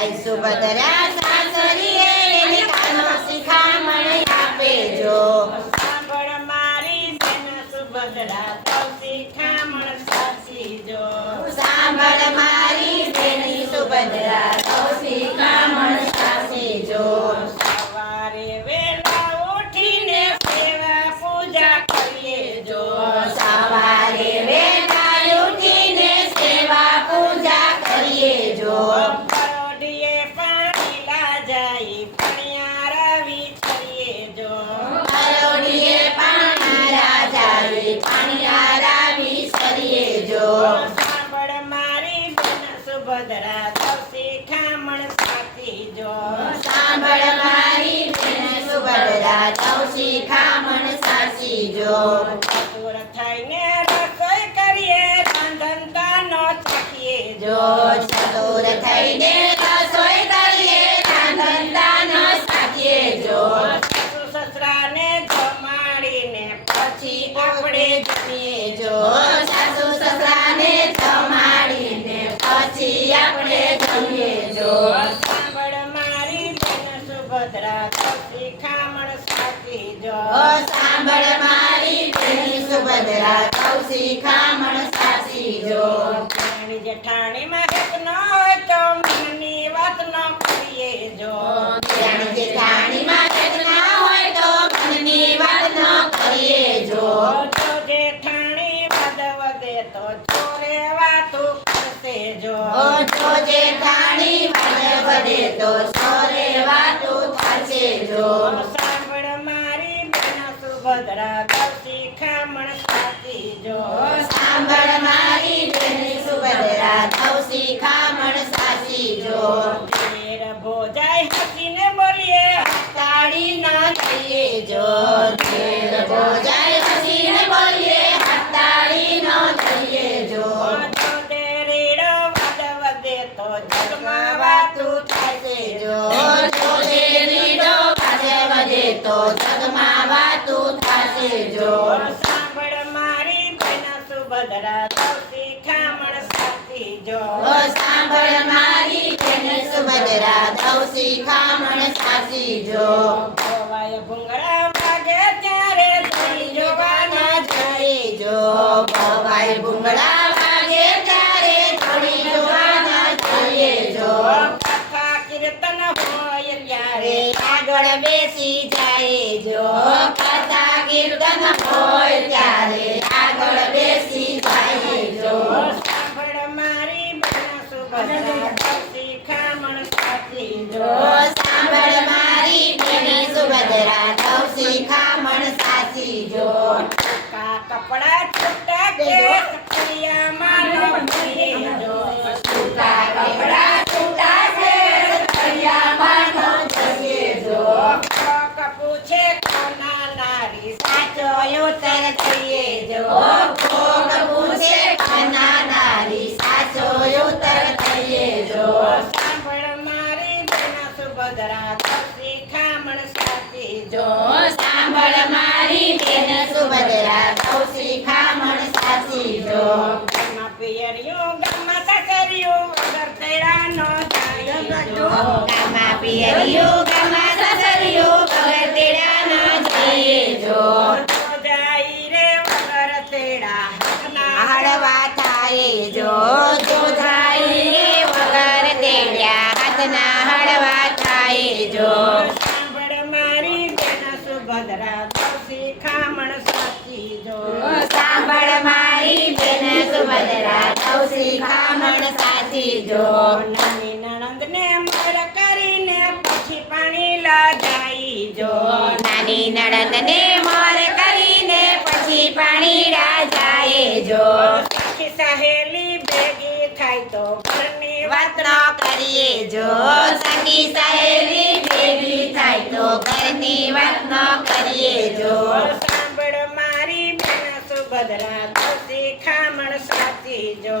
જાય સુભદ્રા સાસરીએ એને શિખામણ આપેજો સાંભળ મારી બેન સુભદ્રા તો શિખામણ સાચીજો સાંભળ મારી બેની સુભદ્રા તો શિખામણ સાચી જો. સવારે વહેલા ઉઠીને સેવા પૂજા કરીએ જો. સવારે વહેલા ઉઠીને સેવા પૂજા કરીએ જો. તો શિખામણ સાચી જો ચતુર થઈને રસોઈ કરીએ રાંધનતાનો ચાખીએ જો ચતુર થઈને ઓ સાંભળ મારી બેની સુભદ્રા કૌશી ખામણ સાચી જો. જેઠાણી જેઠાણીમાં હેત ન તો મનની વાત ન કરીએ જો. જાણી જેઠાણીમાં વેદના હોય તો મનની વાત ન કરીએ જો. જો જેઠાણી વાદ વધે તો ચોરે વાતું કરશે જો. જો જેઠાણી વાગે વધે તો સોરે વાતું થશે જો સાંભળ મારી બેન સુભદ્રા તો શિખામણ સાચી જો સાંભળ મારી બેની સુભદ્રા કૌશી ખામણ સાચી જો. ભોજાય હસીને બોલીએ તાળી ના થઈએ જો. ઘેર ભોજાય સુભદ્રા દૌસી ખામણ ભવાય ભૂંગળા વાગે ત્યારે ધણી જોવાના જઈ જો ભવાઈ ભૂંગળા ત્યારે થોડી જોવાના જઈએ જો કથા હોય ત્યારે આગળ બેસી જાય જો કથા કીર્તન હોય ત્યારે આગળ બેસી જાય જો સાંભળ મારી બેન સુભદ્રા તો શિખામણ સાચી જો જો સાંભળ મારી બેની સુભદ્રા ખામણ સાચી જો કા કપડા છૂટા કે સખરિયામાં ન ભરીએ જો. છૂટા કપડા છૂટા છે સખરિયામાં ન જઈએ જો. પૂછે કોના નારી સાચો ઉત્તર થઈએ જો. મારી તેને સુભદ્રા કૌશી ખામણ સાચી જો. ગામમાં પિયરિયું ગામમાં સસરિયું વગર તેડા નો જાય જો ગામમાં પિયરિયો ગામમાં સસરિયું વગર તેડા ન જાય જો. ખામણ જો. નાની નણંદને મર કરીને પછી પાણી લગાઈ જો. નાની નણંદને મર કરીને પછી પાણી જાય જો. સખી સહેલી ભેગી થાય તો ઘરની વાત ન કરીએ જો. સખી સહેલી ભેગી થાય તો ઘરની વાત ન કરીએ જો. સાંભળ મારી બેન સુભદ્રા તો શિખામણ સાચી જો.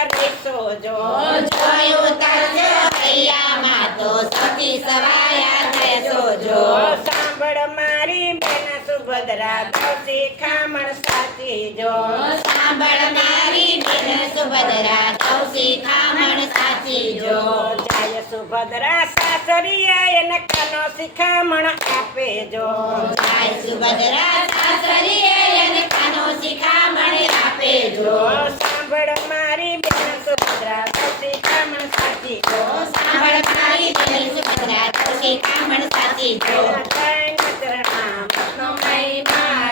સવાયા રહેશો જો જો સાંભળ મારી બેન સુભદ્રા દોષી ખામણ સાચી જો સાંભળ મારી બેન સુભદ્રા દૌસી ખામણ સાચી જો જાય સુભદ્રા સાસરીએ એને કાનો શિખામણ આપે જો જાય સુભદ્રા સાસરીએ એને કાનો શિખામણ આપે જો જો સાંભળ મારી બેન સુભદ્રા દોષી ખામણ સાચી જો સાંભળ મારી બેન કે કામણ સાથે જો.